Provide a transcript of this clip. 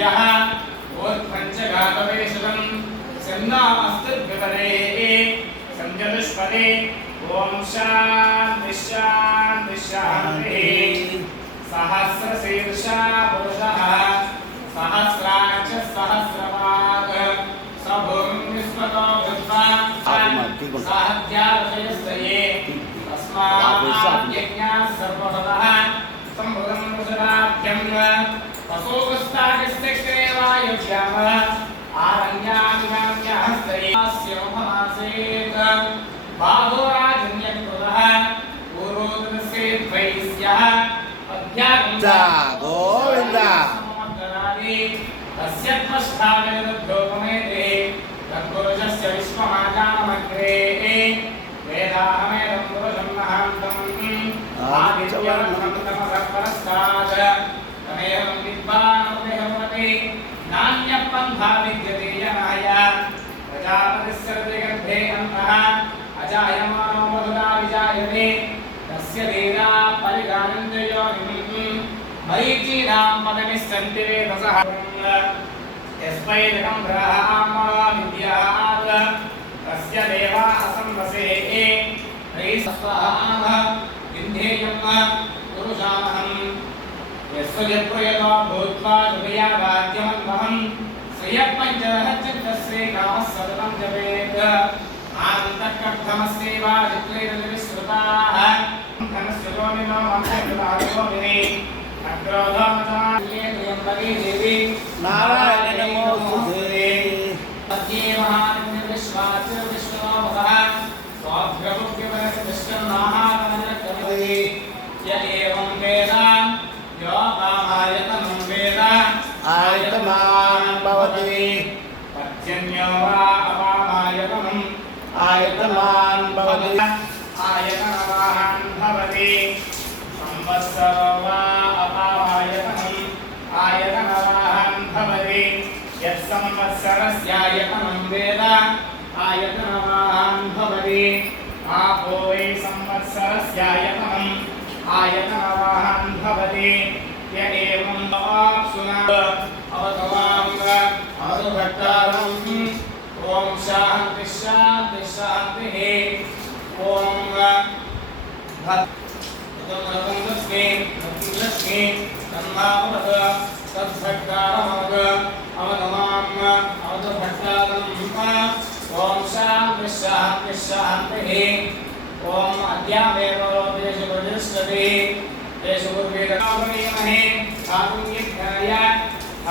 यः ओत्पञ्चघातवेशकं सन्नामस्तद्विपदे सञ्जतुष्पदे ॐ शान्तिश्शान्तिश्शान्तिः सहस्रशीर्षा पुरुषः सहस्राक्ष सहस्रपाक स भूमिस्मतो भूत्वा साहत्याविषयस्तये तस्मात् यज्ञाः सर्वतः सम्भृतं वृषदाभ्यं अशोकस्ताकिस्तक्रेवायुज्याः आरण्यामिनाम्यहस्तैवास्योभमासेत बाहो राजन्यक्रुतः पूर्वोदनस्य द्वैस्यः अध्यागमः गोविन्दा तस्य त्वष्ठावेदभ्योपमेते तत्पुरुषस्य विश्वमाजानमग्रे वेदाहमेदं पुरुषं महान्तम् आदित्यवर्णं तमसः परस्तात् అభయం విద్వానుభయమతి నాణ్యపంథా విద్యతే యనాయ ప్రజాపతిస్సర్గర్భే అంతః అజాయమానో బహుదా విజాయతే తస్య వేదా పరిగానందయో మరీచీనాం పదమిస్సంతి వేదసః. తస్మై రకం గ్రహామా విద్యాత్ తస్య దేవా అసంవసే రైస్వహా स्वयप्रयतो भूत्वा कृपया वाद्यमन्वहं श्रियपञ्चरहच्चित्तश्रीकामः सततं जपेत् आनन्दकब्धमस्यैवा विक्रीडलिविश्रुताः धनस्वतोमिनो मन्त्रकृतारोमिनि अग्रोधोमचमाल्ये त्र्यम्बकी देवी नारायणमोस्तु आयतवान् भवति आयतनवान् भवति संवत्सरो वा अपायतनम् आयतनवान् भवति यत्संवत्सरस्यायतनं वेद आयतनवान् भवति आपो वै संवत्सरस्यायतनम् आयतनवान् भवति य एवं भवाप्सुना अवतवां अवतभट्टारम् ఓం శాంతి శాంతి శాంతి ఓం లక్ష్మీ లక్ష్మీ తన్మామృత తద్భట్టారమగ అవనమాం అవతభట్టారంప ఓం శాంతి శాంతి శాంతి ఓం అద్యామేవోపదేశ ప్రతిష్టతి దేశ గురువీరమహే కారుణ్యజ్ఞాయ